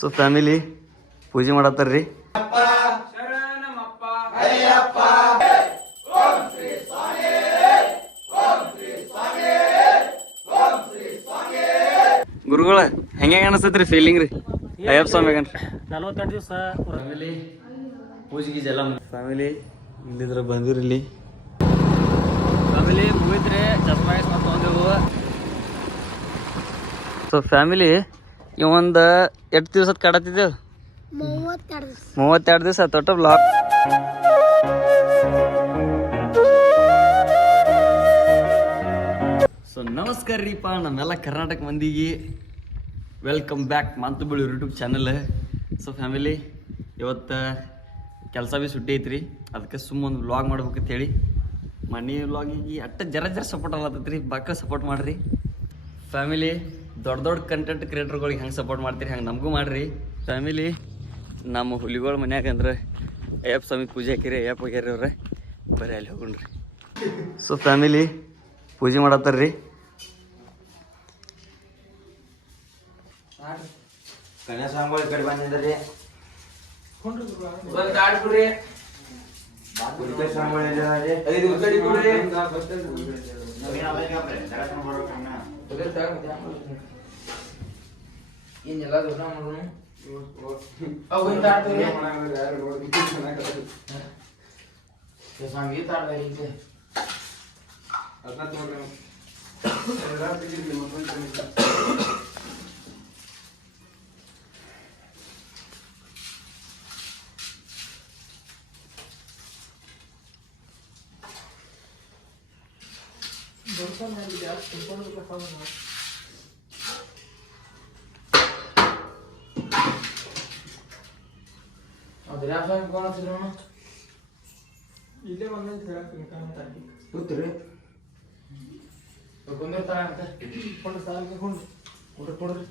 So family ಪೂಜೆ ಮಾಡತ್ತಾರ್ರಿ. ಗುರುಗಳ ಹೆಂಗ ಅನಸ್ತೈತ್ರಿ ಫೀಲಿಂಗ್ ರೀ ಅಯ್ಯಪ್ಪ ಸ್ವಾಮಿ 48 ದಿವಸ ಫ್ಯಾಮಿಲಿ ಪೂಜೆಗೆ ಜಲ ಫ್ಯಾಮಿಲಿ ಇಲ್ಲಿದ್ರ ಬಂದಿರಿ ಇಲ್ಲಿ ಫ್ಯಾಮಿಲಿ ಮುಗಿತ್ರಿ ಚಸ್ಮಾ ತೊಗೊಂಡೆವು. ಸೊ ಫ್ಯಾಮಿಲಿ ಇವೊಂದು ಎಷ್ಟು ದಿವಸದ ಕಾಡತ್ತಿದ್ದೇವೆ 32 ದಿವಸ ತೊಟ್ಟ ಬ್ಲಾಕ್. ಸೊ ನಮಸ್ಕಾರ ರೀಪ ನಮ್ಮೆಲ್ಲ ಕರ್ನಾಟಕ ಮಂದಿಗೆ ವೆಲ್ಕಮ್ ಬ್ಯಾಕ್ ಮಾತುಗಳು ಯೂಟ್ಯೂಬ್ ಚಾನಲ್. ಸೊ ಫ್ಯಾಮಿಲಿ ಇವತ್ತು ಕೆಲಸ ಭೀ ಸುಟ್ಟಿ ಐತ್ರಿ, ಅದಕ್ಕೆ ಸುಮ್ಮೊಂದು ವ್ಲಾಗ್ ಮಾಡ್ಬೇಕಂತ ಹೇಳಿ ಮನೆ ವ್ಲಾಗಿಗೆ ಅಟ್ಟ ಜರ ಸಪೋರ್ಟ್ ಆಗತ್ತೈತ್ರಿ. ಬಾಕ ಸಪೋರ್ಟ್ ಮಾಡಿರಿ ಫ್ಯಾಮಿಲಿ. ದೊಡ್ಡ ಕಂಟೆಂಟ್ ಕ್ರಿಯೇಟರ್ಗಳಿಗೆ ಹೆಂಗೆ ಸಪೋರ್ಟ್ ಮಾಡ್ತೀರಿ ಹಂಗೆ ನಮಗೂ ಮಾಡಿರಿ ಫ್ಯಾಮಿಲಿ. ನಮ್ಮ ಹುಲಿಗಳ ಮನ್ಯಾಗ ಅಂದ್ರೆ ಅಯ್ಯಪ್ಪ ಸ್ವಾಮಿ ಪೂಜೆ ಹಾಕಿರಿ, ಅಯ್ಯಪ್ಪ ಹೋಗ್ಯಾರಿ ಅವ್ರೆ, ಬರೀ ಅಲ್ಲಿ ಹೋಗ್ರಿ. ಸೊ ಫ್ಯಾಮಿಲಿ ಪೂಜೆ ಮಾಡತ್ತಾರ್ರಿ. ಕನ್ಯಾಸ್ವಾಮಿಗಳು ಈ ಕಡೆ ಬಂದಿದ್ರಿ. ಏನೆಲ್ಲ ದೊಡ್ಡ ಮಾಡೋಣ ಸ್ವಾಮಿ ತಾಡ್ಬೇಕು ಇಲ್ಲೇ ಒಂದೊಂದು ಕೂತ್ರಿ ಕುಂದಿರ್ತಾರ ಅಂತ ಕೊಂಡು ಸಾಲಿಗೆ ಕೊಂಡು ಕೊಡ್ರಿ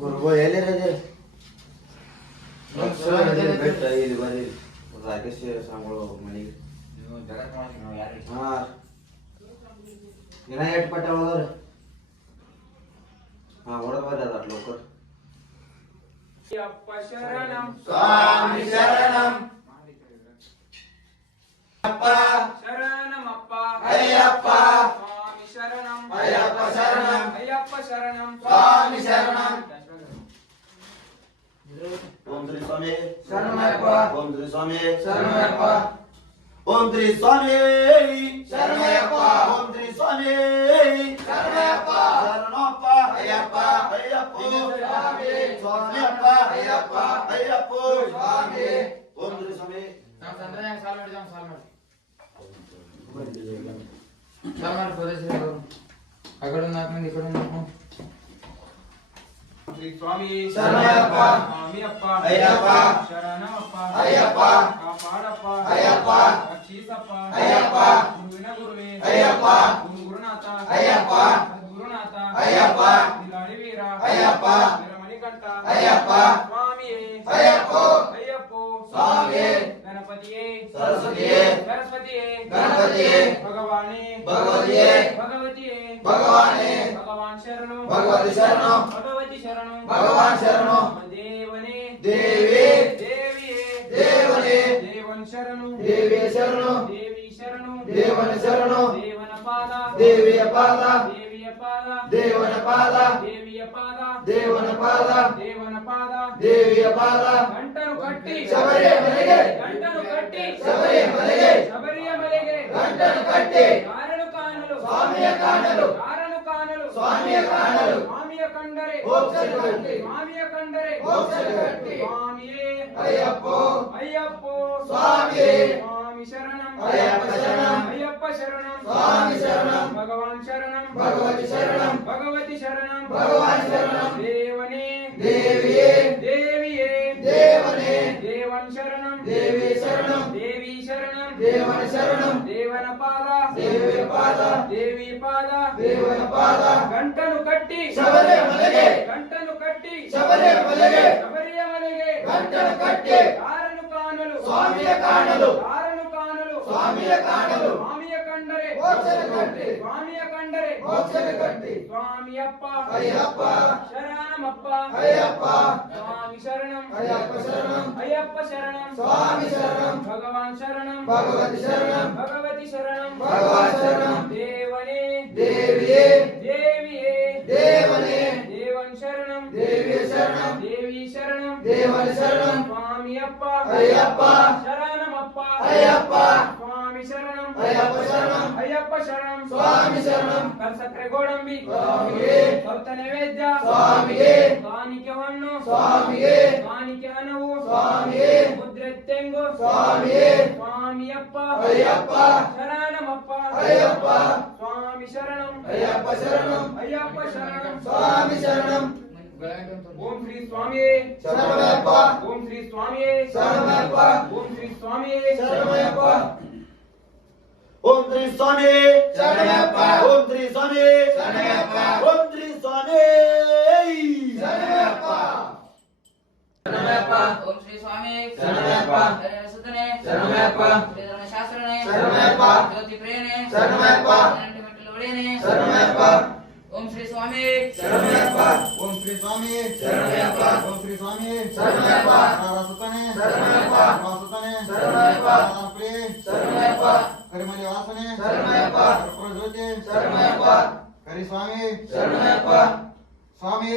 ಗುರುಗಳು ಎಲ್ಲಿರದೆ ಇಲ್ಲಿ ಬರೀ ರಾಕೇಶ್ ಸ್ವಾಮಿಗಳು ಮನೆಗೆ ಹಾಂ ದಿನ ಎಷ್ಟು ಪಟ್ಟ ಹೋದವ್ರಿ. ಹಾಂ ಹೊಡೆದು ಬರ್ರಿ ಅದ ಲೋಕರ್. ಅಯ್ಯಪ್ಪ ಶರಣಂ ಸ್ವಾಮಿ ಶರಣಂ ಅಪ್ಪ ಶರಣಮಪ್ಪ ಅಯ್ಯಪ್ಪ ಸ್ವಾಮಿ ಶರಣಂ ಅಯ್ಯಪ್ಪ ಶರಣಂ ಅಯ್ಯಪ್ಪ ಶರಣಂ ಸ್ವಾಮಿ ಶರಣಂ. ಓಂ ಶ್ರೀ ಸ್ವಾಮಿ ಶರಣಮಯ್ಯಪ್ಪ ಓಂ ಶ್ರೀ ಸ್ವಾಮಿ ಶರಣಮಯ್ಯಪ್ಪ ಓಂ ಶ್ರೀ ಸ್ವಾಮಿ ಶರಣಮಯ್ಯಪ್ಪ ಓಂ ಶ್ರೀ ಸ್ವಾಮಿ ಶರಣಮಯ್ಯಪ್ಪ ಶರಣಪ್ಪ ಅಯ್ಯಪ್ಪ ಅಯ್ಯಪ್ಪ ಸ್ವಾಮಿ ಸ್ವಾಮಿಯಪ್ಪ ಅಯ್ಯಪ್ಪ ಅಯ್ಯಪ್ಪ ಸ್ವಾಮಿ ಓಂ ಶ್ರೀ ಸ್ವಾಮಿ. ನಾವು ತಂದ್ರೆ ಸಾಲ್ ಮಾಡಿ ಪ್ರದೇಶ ಆ ಕಡೆ 4 ಮಂದಿ ಈ ಕಡೆ 4 ಮಂದಿ. ಶ್ರೀ ಸ್ವಾಮಿ ಶರಣಮಯ್ಯಪ್ಪ ಸ್ವಾಮಿಯಪ್ಪ ಅಯ್ಯಪ್ಪ ಶರಣಮಪ್ಪ ಅಯ್ಯಪ್ಪ ಕಾಪಾಡಪ್ಪ ಅಯ್ಯಪ್ಪ ರಕ್ಷಿಸಪ್ಪ ಅಯ್ಯಪ್ಪ ಗುರುವಿನ ಗುರುವೇ ಅಯ್ಯಪ್ಪ ಗುರುನಾಥ ಅಯ್ಯಪ್ಪ ಗುರುನಾಥ ಅಯ್ಯಪ್ಪ ನಿಲಾಳಿ ವೀರ ಅಯ್ಯಪ್ಪ ಮಣಿಕಂಠ ಅಯ್ಯಪ್ಪ ಸ್ವಾಮಿಯೇ ಅಯ್ಯಪ್ಪ ಅಯ್ಯಪ್ಪ ಸ್ವಾಮಿಯೇ ಗಣಪತಿಯೇ ಸರಸ್ವತಿಯೇ ಸರಸ್ವತಿಯೇ ಗಣಪತಿಯೇ ಭಗವಾನೇ ಭಗವತಿಯೇ ಭಗವತಿಯೇ ಭಗವಾನೇ ಭಗವಾನ್ ಶರಣು ಭಗವತಿ ಶರಣು ಭಗವತಿ ಶರಣು ಭಗವಾನ್ ಶರಣು ದೇವನೇ ದೇವಿ ದೇವಿಯೇ ದೇವನೇ ದೇವನ್ ಶರಣು ದೇವಿಯ ಶರಣು ದೇವಿ ಶರಣು ದೇವನ ಶರಣು ದೇವನ ಪಾದ ದೇವಿಯ ಪಾದ ದೇವಿಯ ಪಾದ ದೇವನ ಪಾದ ದೇವಿಯ ಪಾದ ದೇವನ ಪಾದ ದೇವನ ಪಾದ ದೇವಿಯ ಪಾದ ಗಂಟನು ಕಟ್ಟಿ ಶಬರಿಯ ಮನೆಗೆ ಗಂಟನು ಕಟ್ಟಿ ಶಬರಿಯ ಮನೆಗೆ ಶಬರಿಯ ಮಲೆಗೆ ಗಂಟನು ಕಟ್ಟಿ ಕಾರನು ಕಾಣಲು ಸ್ವಾಮಿಯ ಕಾಣಲು ಕಾರನು ಕಾಣಲು ಸ್ವಾಮಿಯ ಕಾಣಲು ಸ್ವಾಮಿಯ ಕಂಡರೆ ಮೋಕ್ಷಕ್ಕೆ ಗಟ್ಟಿ ಸ್ವಾಮಿಯ ಕಂಡರೆ ಮೋಕ್ಷಕ್ಕೆ ಗಟ್ಟಿ ಸ್ವಾಮಿಯೇ ಅಯ್ಯಪ್ಪ ಅಯ್ಯಪ್ಪ ಸ್ವಾಮಿಯೇ ಸ್ವಾಮಿ ಶರಣಂ ಅಯ್ಯಪ್ಪ ಶರಣಂ ಅಯ್ಯಪ್ಪ ಶರಣಂ ಸ್ವಾಮಿ ಶರಣಂ ಭಗವಾನ್ ಶರಣಂ ಭಗವತಿ ಶರಣಂ ಭಗವತಿ ಶರಣಂ ಭಗವಾನ್ ಶರಣಂ ದೇವನೇ ದೇವಿಯೇ ದೇವಿಯೇ ದೇವನೇ ದೇವನ್ ಶರಣಂ ದೇವಿ ಶರಣಂ ದೇವಿ ಶರಣಂ ದೇವನ ಶರಣಂ ದೇವನ ಪಾದ ದೇವಿಯ ಪಾದ ದೇವಿ ಪಾದ ದೇವನ ಪಾದ ಗಂಟನು ಕಟ್ಟಿ ಶಬರಿಯ ಮನೆಗೆ ಗಂಟನು ಕಟ್ಟಿ ಶಬರಿಯ ಮನೆಗೆ ಶಬರಿಯ ಮನೆಗೆ ಗಂಟನು ಕಟ್ಟಿ ಕಾರನು ಕಾಣಲು ಸ್ವಾಮಿಯ ಕಾಣಲು ಕಾರನು ಕಾಣಲು ಸ್ವಾಮಿಯ ಕಾಣಲು ಸ್ವಾಮಿಯ ಕಂಡರೆ ಸ್ವಾಮಿಯ ಕಂಡರೆ ಸ್ವಾಮಿಯಪ್ಪ ಶರಣಮಪ್ಪ ಸ್ವಾಮಿ ಶರಣಂ ಅಯ್ಯಪ್ಪ ಶರಣಂ ಭಗವಾನ್ ಶರಣಂ ಭಗವತಿ ಶರಣಂ ದೇವನೇ ದೇವಿಯೇ ದೇವನ್ ಶರಣಂ ದೇವಿ ಶರಣಂ ಸ್ವಾಮಿಯಪ್ಪ ಶರಣಮಪ್ಪ ಸ್ವಾಮಿ ಶರಣಂ ಅಯ್ಯಪ್ಪ ಶರಣಂ ಕಲ್ಸಕ್ರೆ ಗೋಡಂಬಿ ಭಕ್ತ ನೈವೇದ್ಯ ಕಾಣಿಕೆ ಹಣ್ಣು ಕಾಣಿಕೆ ಹಣವು ಮುದ್ರೆ ತೆಂಗು ಸ್ವಾಮಿಯಪ್ಪ ಶರಣಮಪ್ಪ ಸ್ವಾಮಿ ಶರಣಂ ಅಯ್ಯಪ್ಪ ಶರಣಂ ಓಂ ಶ್ರೀ ಸ್ವಾಮಿಯೇ ಓಂ ಶ್ರೀ ಸ್ವಾಮಿಯೇ ಓಂ ಶ್ರೀ ಸ್ವಾಮಿಯೇ ಓಂ ಶ್ರೀ ಸ್ವಾಮಿ ಶರಣಪ್ಪ ಓಂ ಶ್ರೀ ಸ್ವಾಮಿ ಶರಣಪ್ಪ ಓಂ ಶ್ರೀ ಸ್ವಾಮಿ ಶರಣಪ್ಪ ಓಂ ಶ್ರೀ ಸ್ವಾಮಿ ಶರಣಪ್ಪ ಸುತನೆ ಶರಣಪ್ಪ ಧರ್ಮಶಾಸ್ತ್ರನೇ ಶರಣಪ್ಪ ಜ್ಯೋತಿ ಪ್ರೇರಣೆ ಶರಣಪ್ಪ ಮೆಟ್ಟಲು ಒಡೆಯನೆ ಶರಣಪ್ಪ ಓಂ ಶ್ರೀ ಸ್ವಾಮಿ ಶರಣಪ್ಪ ಓಂ ಶ್ರೀ ಸ್ವಾಮಿ ಶರಣಪ್ಪ ಓಂ ಶ್ರೀ ಸ್ವಾಮಿ ಶರಣಪ್ಪ ಸುತನೆ ಶರಣಪ್ಪ ಸುತನೆ ಶರಣಪ್ಪ ಪ್ರಿಯ ಶರಣಪ್ಪ ಕರಿಮಲಿ ವಾಸನೆ ಶರಣಪ್ಪ ಜ್ಯೋತಿ ಶರಣಪ್ಪ ಕರಿ ಸ್ವಾಮಿ ಶರಣಪ್ಪ ಸ್ವಾಮಿ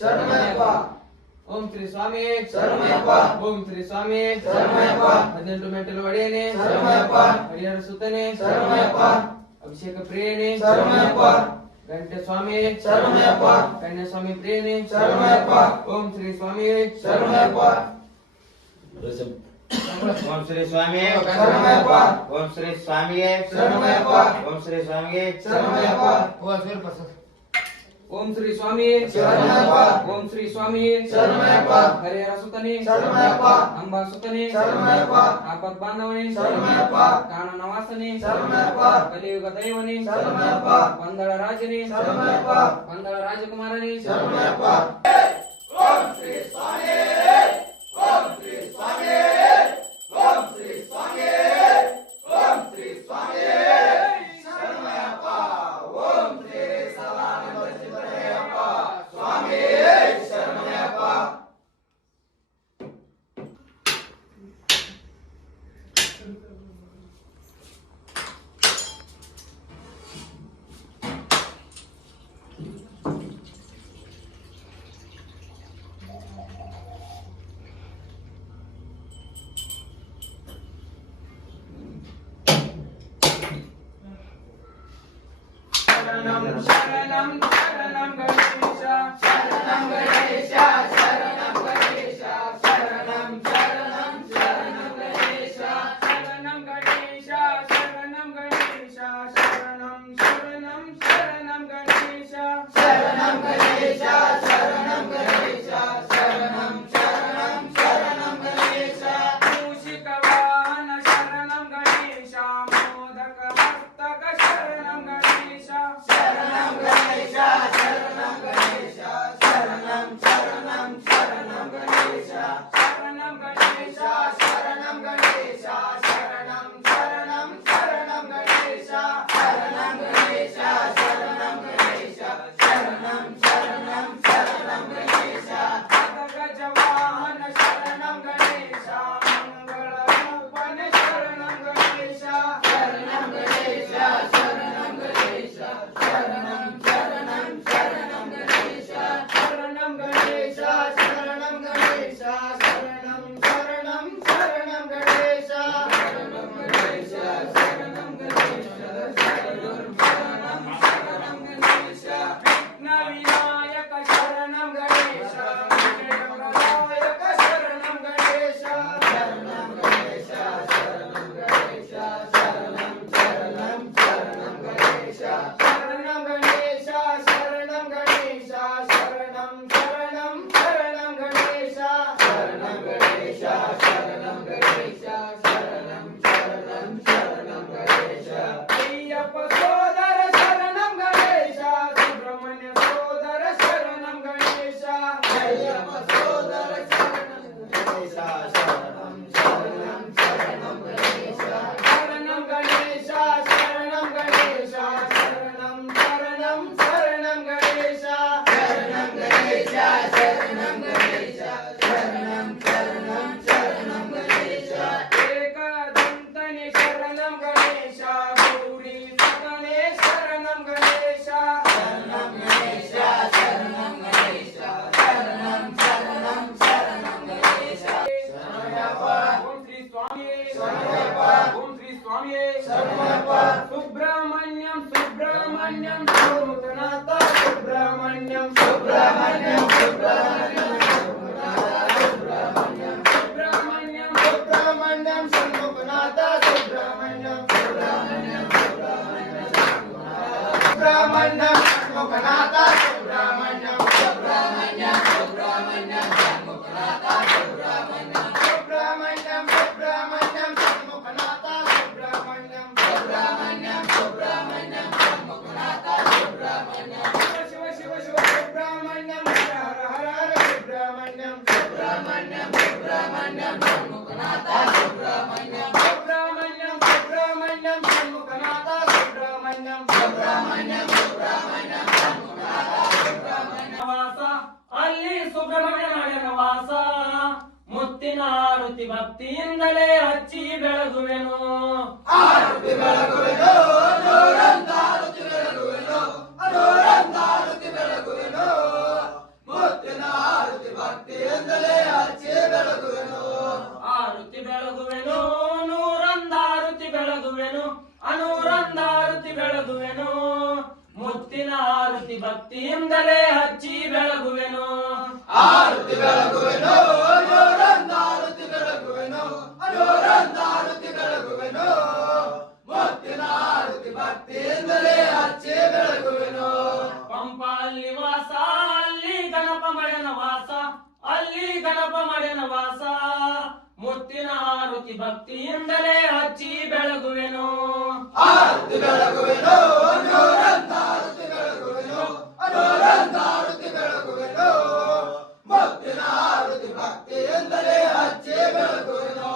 ಶರಣಪ್ಪ ಓಂ ಶ್ರೀ ಸ್ವಾಮಿ ಶರಣಪ್ಪ ಓಂ ಶ್ರೀ ಸ್ವಾಮಿ ಶರಣಪ್ಪ 18 ಮೆಟ್ಟಲು ಒಡೆಯನೆ ಶರಣಪ್ಪ ಹರಿಹರ ಸುತನೆ ಶರಣಪ್ಪ ಅಭಿಷೇಕ ಪ್ರಿಯನೇ ಶರಣಪ್ಪ ಗಂಟೆ ಸ್ವಾಮಿ ಶರಣಪ್ಪ ಕನ್ಯಾ ಸ್ವಾಮಿ ಪ್ರಿಯನೇ ಶರಣಪ್ಪ ಓಂ ಶ್ರೀ ಸ್ವಾಮಿ ಶರಣಪ್ಪ ಓಂ ಶ್ರೀ ಸ್ವಾಮಿ ಶರಣಪ್ಪ ಓಂ ಶ್ರೀ ಸ್ವಾಮಿ ಶರಣಪ್ಪ ಓಂ ಶ್ರೀ ಸ್ವಾಮಿ ಶರಣಪ್ಪ ಓಂ ಶ್ರೀ ಸ್ವಾಮಿ ಶರಣಪ್ಪ ಓಂ ಶ್ರೀ ಸ್ವಾಮಿ ಶರಣಪ್ಪ ಹರಿಹರ ಸುತನೆ ಶರಣಪ್ಪ ಅಂಬಾ ಸುತನೆ ಶರಣಪ್ಪ ಆಪತ್ ಬಾಂಧವನೇ ಶರಣಪ್ಪ ಕಾನನ ವಾಸನೆ ಶರಣಪ್ಪ ಕಲಿಯುಗ ದೈವನೇ ಶರಣಪ್ಪ ಪಂದಳ ರಾಜನೇ ಶರಣಪ್ಪ ಪಂದಳ ರಾಜಕುಮಾರನೇ ಶರಣಪ್ಪ ಓಂ ಶ್ರೀ ಸ್ವಾಮಿ ಓಂ ಶ್ರೀ ಸ್ವಾಮಿ ಓಂ ಶ್ರೀ ಸ್ವಾಮಿ ಓಂ ಶ್ರೀ ಸ್ವಾಮಿ ಶರಣಪ್ಪ ಓಂ ಶ್ರೀ ಸದಾನಂದ ಚಿತ್ತಯ್ಯಪ್ಪ ಸ್ವಾಮಿ ಶರಣಪ್ಪ ಶರಣಂ ಶರಣಂ ಶರಣಂ ಗಣೇಶ ಶರಣಂ ಗಣೇಶ ಶರಣಂ ಗಣೇಶ ಶರಣಂ ಶರಣಂ ಶರಣಂ ಗಣೇಶ ಶರಣಂ ಗಣೇಶ ಶರಣಂ ಗಣೇಶ ಶರಣಂ ಶರಣಂ ಶರಣಂ ಗಣೇಶ ಶರಣಂ ಗಣೇಶ ಶರಣಂ ಗಣೇಶ ಶರಣಂ ಶರಣಂ ಶರಣಂ ಗಣೇಶ ಮೂಷಿಕ ವಾಹನ ಶರಣಂ ಗಣೇಶ ಮೋದಕ ಮಸ್ತಕ ಶರಣಂ ಗಣೇಶ ಶರಣಂ ಗಣೇಶ ಶರಣಂ ಗಣೇಶ ಶರಣಂ ಶರಣಂ ಶರಣಂ ಗಣೇಶ ಶರಣಂ ಗಣೇಶ ಶರಣಂ ಗಣೇಶ ಶರಣಂ ಶರಣಂ ಶರಣಂ ಗಣೇಶ ಶರಣಂ ಗಣೇಶ ಶರಣಂ ಗಣೇಶ ಶರಣಂ ಶರಣಂ ಶರಣಂ ಗಣೇಶ ಗಜವಾಹನ ಶರಣಂ ಗಣೇಶ ಮಂಗಳ ರೂಪನ ಶರಣಂ ಗಣೇಶ ಶರಣಂ ಗಣೇಶ ಶರಣಂ ಗಣೇಶ ಶರಣಂ ಶರಣಂ ಶರಣಂ ಗಣೇಶ ಶರಣಂ ಗಣೇಶ ಶರಣಂ ಗಣೇಶ ಶರಣಂ ಶರಣಂ ಶರಣಂ ಗಣೇಶ ಶರಣಂ ಗಣೇಶ ಶರಣಂ ಗಣೇಶ ಶರಣಂ ಶರಣಂ ಶರಣಂ ಗಣೇಶ ವಿಘ್ನ ವಿನಾಯಕ ಶರಣಂ ಗಣೇಶ ವಿಘ್ನಪ್ರದಾಯಕ ಶರಣಂ ಗಣೇಶ ಶರಣಂ ಗಣೇಶ ಶರಣಂ ಗಣೇಶ ಶರಣಂ ಶರಣಂ ಶರಣಂ ಗಣೇಶ ಶರಣಂ ಗಣೇಶ ಶರಣಂ ಗಣೇಶ ಶರಣಂ ಶರಣಂ ಶರಣಂ ಗಣೇಶ ಶರಣಂ ಗಣೇಶ ಶರಣಂ ಗಣೇಶ ಶರಣಂ ಶರಣಂ ಶರಣಂ ಗಣೇಶ ಅಯ್ಯಪ್ಪ ಸೋದರ ಶರಣಂ ಗಣೇಶ ಸುಬ್ರಹ್ಮಣ್ಯ ಸೋದರ ಶರಣಂ ಗಣೇಶ ಅಯ್ಯಪ್ಪ ಸೋದರ ಶರಣಂ ಗಣೇಶ ಶರಣಂ ಶರಣಂ ಶರಣಂ ಗಣೇಶ ಶರಣಂ ಗಣೇಶ ಶರಣಂ ಗಣೇಶ एकदन्तने शरणं गणेश गौरी सकले शरणं गणेश शरणं गणेश शरणं गणेश शरणं शरणं शरणं गणेश शरणप्पा ओम श्री स्वामी शरणप्पा ओम श्री स्वामी शरणप्पा सुब्रह्मण्यं सुब्रह्मण्यं सोमनाथ सुब्रह्मण्यं सुब्रह्मण्यं सुब्रह्मण्यं सुब्रह्मण्यं षण्मुखनाथ सुब्रह्मण्यं सुब्रह्मण्यं सुब्रह्मण्यं षण्मुखनाथ सुब्रह्मण्यं सुब्रह्मण्यं सुब्रह्मण्यं षण्मुखनाथ सुब्रह्मण्यं सुब्रह्मण्यं सुब्रह्मण्यं षण्मुखनाथ सुब्रह्मण्यं सुब्रह्मण्यं सुब्रह्मण्यं षण्मुखनाथ सुब्रह्मण्यं शिव शिव शिव सुब्रह्मण्यं हर हर हर सुब्रह्मण्यं सुब्रह्मण्यं सुब्रह्मण्यं षण्मुखनाथ सुब्रह्मण्यं सुब्रह्मण्यं सुब्रह्मण्यं षण्मुखनाथ सुब्रह्मण्यं सुब्रह्मण्यं सुब्रह्मण्यं षण्मुखनाथ सुब्रह्मण्यं ವಾಸ ಅಲ್ಲಿ ಸುಬ್ರಹ್ಮಣ್ಯನ ವಾಸ ಮುತ್ತಿನ ಆರುತಿ ಭಕ್ತಿಯಿಂದಲೇ ಹಚ್ಚಿ ಬೆಳಗುವೆನು ಆರುತಿ ಬೆಳಗುವೆನು ನೂರಂತಾರುತಿ ಬೆಳಗುವೆನು ನೂರಂತಾರುತಿ ಬೆಳಗುವೆನು ಮುತ್ತಿನ ಆರುತಿ ಭಕ್ತಿಯಿಂದಲೇ ಹಚ್ಚಿ ಬೆಳಗುವೆನು ಆರುತಿ ಬೆಳಗುವೆನು ನೂರಂದಾರುತಿ ಬೆಳಗುವೆನು ಅನೂರಂದಾರುತಿ ಬೆಳಗುವೆನು ಮುತ್ತಿನ ಆರುತಿ ಭಕ್ತಿಯಿಂದಲೇ ಹಚ್ಚಿ ಬೆಳಗುವೆನು ಆರುತಿ ಬೆಳಗುವೆನು ನೂರಂದಾರುತಿ ಬೆಳಗುವೆನು ಅನೂರಂದಾರುತಿ ಬೆಳಗುವೆನು ಮುತ್ತಿನ ಆರುತಿ ಭಕ್ತಿಯಿಂದಲೇ ಹಚ್ಚಿ ಬೆಳಗುವೆನು ಪಂಪಾಲಿ ವಾಸ ಅಲ್ಲಿ ಗಣಪ ಮಡನ ವಾಸ ಅಲ್ಲಿ ಗಣಪ ಮಡನ ವಾಸ ಮುತ್ತಿನ ಆರುತಿ ಭಕ್ತಿಯಿಂದಲೇ ಹಚ್ಚಿ ಬೆಳಗುವೆನು ಆರುತಿ ಬೆಳಗುವೆನು ನೂರಂತಾರುತಿ ಬೆಳಗುವೆನು ಅನೂರಂತಾರುತಿ ಬೆಳಗುವೆನು ಮುತ್ತಿನ ಆರುತಿ ಭಕ್ತಿಯಿಂದಲೇ ಹಚ್ಚಿ ಬೆಳಗುವೆನು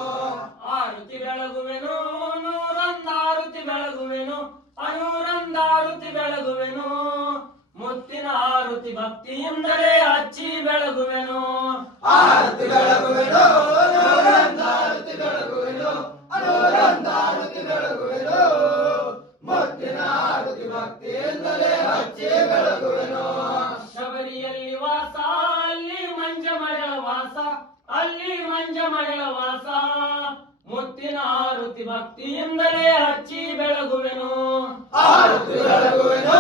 ಆರುತಿ ಬೆಳಗುವೆನು ನೂರಂದಾರುತಿ ಬೆಳಗುವೆನು ಅನೂರಂದಾರುತಿ ಬೆಳಗುವೆನು ಮುತ್ತಿನ ಆರುತಿ ಭಕ್ತಿಯಿಂದಲೇ ಹಚ್ಚಿ ಬೆಳಗುವೆನು ಆರುತಿ ಬೆಳಗುವೆನು ನೂರಂದಾರುತಿ ಬೆಳಗುವೆನು ಅನೂರಂದಾರುತಿ ಬೆಳಗುವೆನು ಮುತ್ತಿನ ಆರುತಿ ಭಕ್ತಿಯಿಂದಲೇ ಹಚ್ಚಿ ಬೆಳಗುವೆನು ಶಬರಿಯಲ್ಲಿ ವಾಸ ಅಲ್ಲಿ ಮಂಜ ಮರಳ ವಾಸ ಅಲ್ಲಿ ಮಂಜ ಮರಳ ವಾಸ ಮುತ್ತಿನ ಆರುತಿ ಭಕ್ತಿಯಿಂದಲೇ ಹಚ್ಚಿ ಬೆಳಗುವೆನು ಆರುತಿ ಬೆಳಗುವೆನು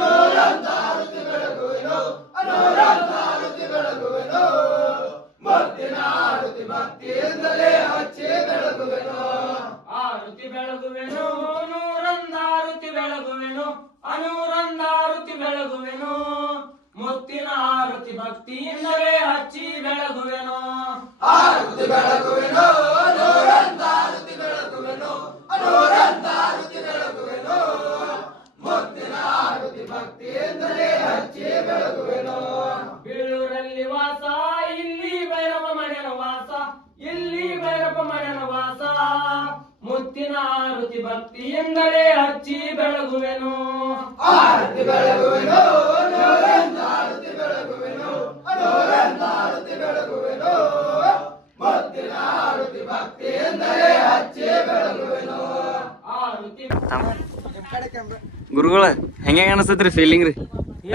ನೂರಂತಾರುತಿ ಬೆಳಗುವೆನು ಅನೂರಂತಾರುತಿ ಬೆಳಗುವೆನು ಮುತ್ತಿನ ಆರುತಿ ಭಕ್ತಿಯಿಂದಲೇ ಹಚ್ಚಿ ಬೆಳಗುವೆನು ಆರುತಿ ಬೆಳಗುವೆನು ನೂರಂದಾರುತಿ ಬೆಳಗುವೆನು ಅನೂರಂದಾರುತಿ ಬೆಳಗುವೆನು ಮುತ್ತಿನ ಆರುತಿ ಭಕ್ತಿಯಿಂದಲೇ ಹಚ್ಚಿ ಬೆಳಗುವೆನು ಆರುತಿ ಬೆಳಗುವೆನು ನೂರಂದಾರುತಿ ಬೆಳಗುವೆನು ಅನೂರಂದಾರುತಿ ಬೆಳಗುವೆನು ಮುತ್ತಿನ ಆರುತಿ ಭಕ್ತಿಯಿಂದಲೇ ಹಚ್ಚಿ ಬೆಳಗುವೆನು ಬೀಳೂರಲ್ಲಿ ವಾಸ ಇಲ್ಲಿ ಭೈರವ ಮಡನ ವಾಸ ಇಲ್ಲಿ ಭೈರವ ಮಡನ ವಾಸ ಮುತ್ತಿನ ಆರುತಿ ಭಕ್ತಿಯಿಂದಲೇ ಹಚ್ಚಿ ಬೆಳಗುವೆನು ಆರುತಿ ಬೆಳಗುವೆನು ನೂರಂದಾರುತಿ ಬೆಳಗುವೆನು ಅನೂರಂದಾರುತಿ ಬೆಳಗುವೆನು ಮುತ್ತಿನ ಆರುತಿ ಭಕ್ತಿಯಿಂದಲೇ ಹಚ್ಚಿ ಬೆಳಗುವೆನು ಆರುತಿ ಗುರುಗಳ ಹೆಂಗೆ ಅನಿಸ್ತೈತ್ರಿ ಫೀಲಿಂಗ್ ರೀ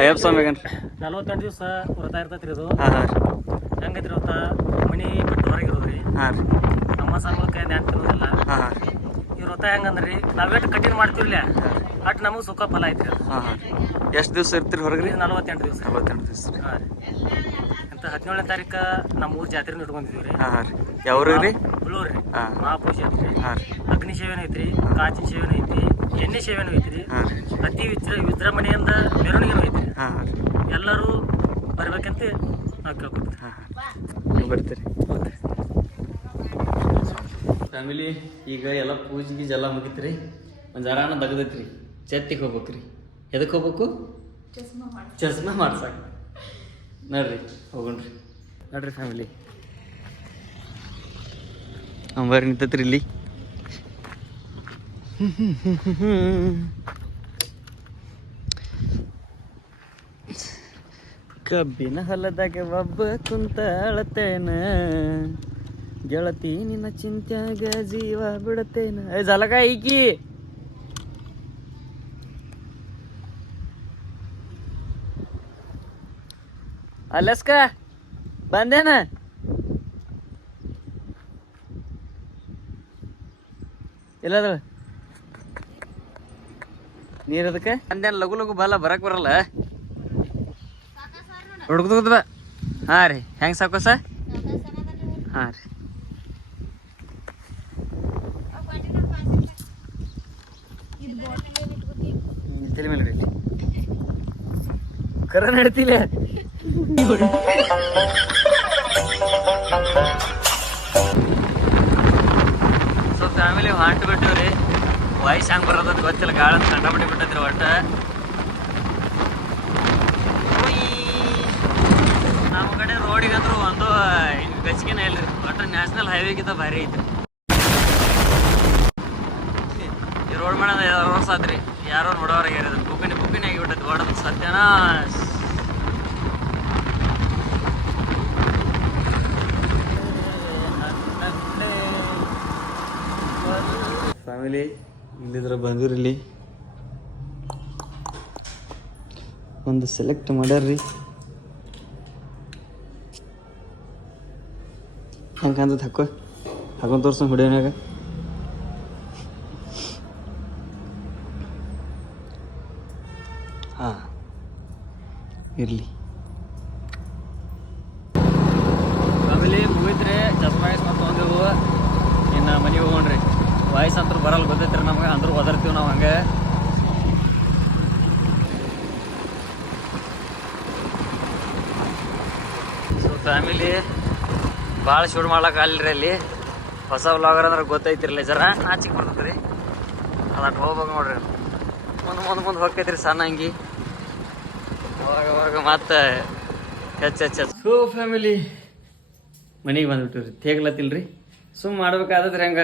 ಅಯ್ಯಪ್ಪ ಸ್ವಾಮಿ 48 ದಿವಸ ವ್ರತ ಇರ್ತೈತ್ರಿ ಇದು ಹಾಂ ಹಾಂ ರೀ ಹೆಂಗೈತ್ರಿ ವ್ರತ ಮನಿ ಬಿಟ್ಟು ಹೊರಗಿರೋದ್ರಿ ಹಾಂ ರೀ ನಮ್ಮ ಸಾಮೂಹಿಕ ಧ್ಯಾನ ತಿನ್ನೋದಿಲ್ಲ ಹಾಂ ಹಾಂ ರೀ ಈ ವ್ರತ ಹೆಂಗಂದ್ರಿ ನಾವೇಟ್ ಕಠಿಣ ಮಾಡ್ತೀವಿಲ್ಲ ಅಟ್ ನಮಗೆ ಸುಖ ಫಲ ಐತ್ರಿ ಅದು ಹಾಂ ಹಾಂ ಎಷ್ಟು ದಿವಸ ಇರ್ತೀರಿ ಹೊರಗೆ ರೀ 48 ದಿವಸ 48 ದಿವಸ ರೀ ಹಾಂ ರೀ ಅಂತ 17ನೇ ತಾರೀಕು ನಮ್ಮ ಊರು ಜಾತ್ರೆ ಇಟ್ಕೊಂಡಿದ್ದೀವಿ ರೀ ಹಾಂ ಹಾಂ ರೀ ಯಾವ ರೀ ಹುಲ್ಲೂರು ರೀ ಹಾಂ ಮಹಾಪೂಜೆ ಐತ್ರಿ ಹಾಂ ರೀ ಅಗ್ನಿ ಸೇವೆನೂ ಐತ್ರಿ ಕಾಚಿನ ಸೇವೆನೂ ಐತಿ ಎಣ್ಣೆ ಸೇವೆನೂ ಐತ್ರಿ ಹಾಂ ರೀ ಅತಿ ವಿಜೃಂಭಣೆಯಿಂದ ಮೆರವಣಿಗೆನೂ ಐತ್ರಿ ಹಾಂ ಹಾಂ ರೀ ಎಲ್ಲರೂ ಬರ್ಬೇಕಂತ ನಾವು ಕೇಳ್ಕೊತೀವಿ. ಹಾಂ ಹಾಂ ನೀವು ಬರ್ತೀರಿ ಫ್ಯಾಮಿಲಿ ಈಗ ಎಲ್ಲ ಪೂಜೆ ಗೀಜೆ ಎಲ್ಲ ಮುಗಿತ್ರಿ ಒಂದು ಜರಾನ ದಗದೈತ್ರಿ ಚತ್ತಿಗೆ ಹೋಗ್ಬೇಕ್ರಿ ಎದಕ್ಕೆ ಹೋಗ್ಬೇಕು ಚಸ್ಮಾ ಮಾಡ್ಸಕ್ಕೆ ನೋಡ್ರಿ ಹೋಗೋಣ್ರಿ ನೋಡ್ರಿ ಫ್ಯಾಮಿಲಿ ಅಂಬಾರಿ ನಿಂತೈತ್ರಿ ಇಲ್ಲಿ ಕಬ್ಬಿನ ಹೊಲದಾಗ ಒಬ್ಬ ಕುಂತ ಅಳತೇನ ಗೆಳತಿ ನಿನ್ನ ಚಿಂತ್ಯಾಗ ಜೀವ ಬಿಡತೇನ ಜಲಗ ಈಕಿ ಅಲ್ಲಸ್ಕ ಬಂದೇನ ಇಲ್ಲದ ನೀರ್ ಅದಕ್ಕೆ ಅಂದೇನು ಲಘು ಲಘು ಬಲ್ಲ ಬರಕ್ ಬರಲ್ಲ ಹುಡುಗದ ಬಾ ಹಾಂ ರೀ ಹೆಂಗೆ ಸಾಕೋಸ ಹಾಂ ರೀ ತಲೆ ಮೇಲೆ ರೀ ಕರ ನಡ್ತಿಲ್ಲ ಸೊ ಫ್ಯಾಮಿಲಿ ಹೊಂಟು ಬಿಟ್ಟಿವ್ರಿ ವಾಯ್ಸ್ ಹಂಗೆ ಬರೋದ್ ಗೊತ್ತಿಲ್ಲ ಗಾಳ ಅಂತ ಕಂಡಪಟ್ಟಿ ಬಿಟ್ಟೈತ್ರಿ ಒಟ್ಟ ನಮ್ಮ ಕಡೆ ರೋಡಿಗಂದ್ರು ಒಂದು ಗಚ್ಚಿಗೆನೇ ಇಲ್ರಿ ಒಟ್ಟು ನ್ಯಾಷನಲ್ ಹೈವೇಗಿಂತ ಭಾರಿ ಐತಿ ಈ ರೋಡ್ ಮಾಡೋದು 2 ವರ್ಷ ಆತ್ರಿ ಯಾರೋ ನೋಡೋರಿಗೆ ಇರೋದು ಬುಕ್ಕಿನಿ ಆಗಿಬಿಟ್ಟೈತಿ ಹೊಡೋದು ಸತ್ಯನಾ ಫ್ಯಾಮಿಲಿ ಇಲ್ಲಿದ್ರೆ ಬಂದಿರಲಿ ಒಂದು ಸೆಲೆಕ್ಟ್ ಮಾಡ್ಯಾರ್ರಿ ಹೆಂಗೆ ಅಂದದ ಹಾಕೊಂಡು ತೋರ್ಸ ಹುಡಿಯೋನಾಗ ಹಾಂ ಇರಲಿ ಫ್ಯಾಮಿಲಿ ಮುಗಿತ್ರಿ ಚಸ್ಮಾ ಗಿಸ್ಮಾ ತೊಗೊಂಡೆವು ಇನ್ನು ಮನೆಗೆ ಹೋಗೋಣ್ರಿ ವಾಯ್ಸ್ ಅಂತೂ ಬರಲ್ಲ ಗೊತ್ತೈತ್ರಿ ನಮ್ಗೆ ಅಂದ್ರೂ ಒದರ್ತೀವಿ ನಾವು ಹಂಗೆ ಸೊ ಫ್ಯಾಮಿಲಿ ಭಾಳ ಶೂಟ್ ಮಾಡ್ಲಕ್ಕ ಅಲ್ರಿ ಅಲ್ಲಿ ಹೊಸ ವ್ಲಾಗರ್ ಅಂದ್ರೆ ಗೊತ್ತೈತಿರಲ್ಲ ಜರ ನಾಚಿಕ್ ಬರ್ತೈತೆ ರೀ ಅದಟ್ಟು ಹೋಗ್ಬೇಕು ನೋಡ್ರಿ ಮುಂದೆ ಹೋಗ್ತೈತ್ರಿ ಸಣ್ಣ ಹಂಗಿ ಅವಾಗ ಮತ್ತೆ ಹೆಚ್ಚು ಸೊ ಫ್ಯಾಮಿಲಿ ಮನೆಗೆ ಬಂದ್ಬಿಟ್ಟಿವ್ರಿ ತೇಗ್ಲತ್ತಿಲ್ರಿ ಸುಮ್ಮ ಮಾಡ್ಬೇಕಾದ್ರೆ ಹೆಂಗ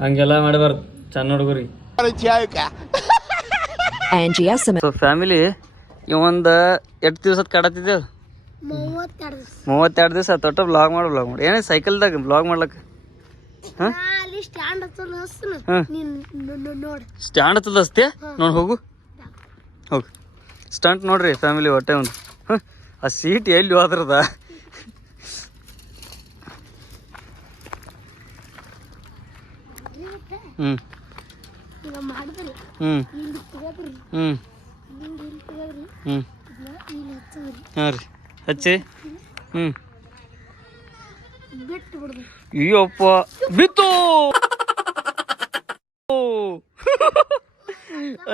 ಹಂಗೆಲ್ಲ ಮಾಡಬಾರ್ದು ಚಂದ ಹುಡುಗರಿ ಸೊ ಫ್ಯಾಮಿಲಿ ಇವೊಂದು ಎಷ್ಟು ದಿವಸದ ಕಾಡತ್ತಿದ್ದೇವೆ 32 ದಿವಸ ತೊಟ್ಟ ಬ್ಲಾಗ್ ಮಾಡಿ ಏನೇ ಸೈಕಲ್ದಾಗ ಬ್ಲಾಗ್ ಮಾಡ್ಲಕ್ಕ ಸ್ಟ್ಯಾಂಡ್ ಹತ್ತದ ಅಷ್ಟೇ ನೋಡಿ ಹೋಗು ಸ್ಟಂಟ್ ನೋಡ್ರಿ ಫ್ಯಾಮಿಲಿ ಹೊಟ್ಟೆ ಒಂದು ಆ ಸೀಟ್ ಎಲ್ಲಿ ಹೋದ್ರದ ಹ್ಞೂ ಹ್ಞೂ ಹ್ಞೂ ಹ್ಞೂ ಹಾಂ ರೀ ಹಚ್ಚಿ ಹ್ಞೂ ಅಯ್ಯಪ್ಪ ಬಿತ್ತು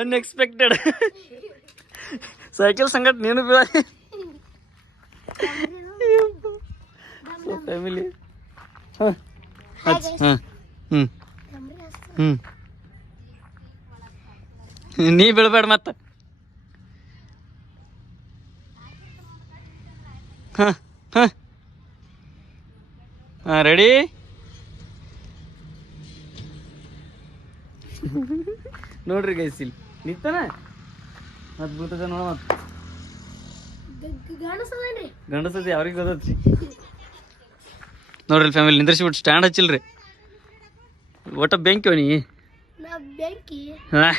ಅನ್ಎಕ್ಸ್ಪೆಕ್ಟೆಡ್ ಸೈಕಲ್ ಸಂಗಟ ನೀನು ಬೀಳ ಫ್ಯಾಮಿಲಿ ಹಾಂ ಹಾಂ ಹ್ಞೂ ಹ್ಞೂ ನೀ ಬೀಳ್ಬೇಡ ಮತ್ತೆ ಹಾಂ ಹಾಂ ಹಾಂ ರೆಡಿ ನೋಡ್ರಿ ಗೈಸಿಲ್ ನಿಂತಾನ ಮತ್ತೆ ಬೀಳ್ತದ ನೋಡ ಮತ್ತೆ ಗಂಡಸದ ಅವ್ರಿಗೆ ಗೊತ್ತೈತಿ ನೋಡ್ರಿ ಫ್ಯಾಮಿಲಿ ನಿಂದ್ರಿಸ್ಬಿಟ್ಟು ಸ್ಟ್ಯಾಂಡ್ ಹಚ್ಚಿಲ್ರಿ ಒಟ್ಟ ಬೆಂಕಿ ನೀ ಹಾಂ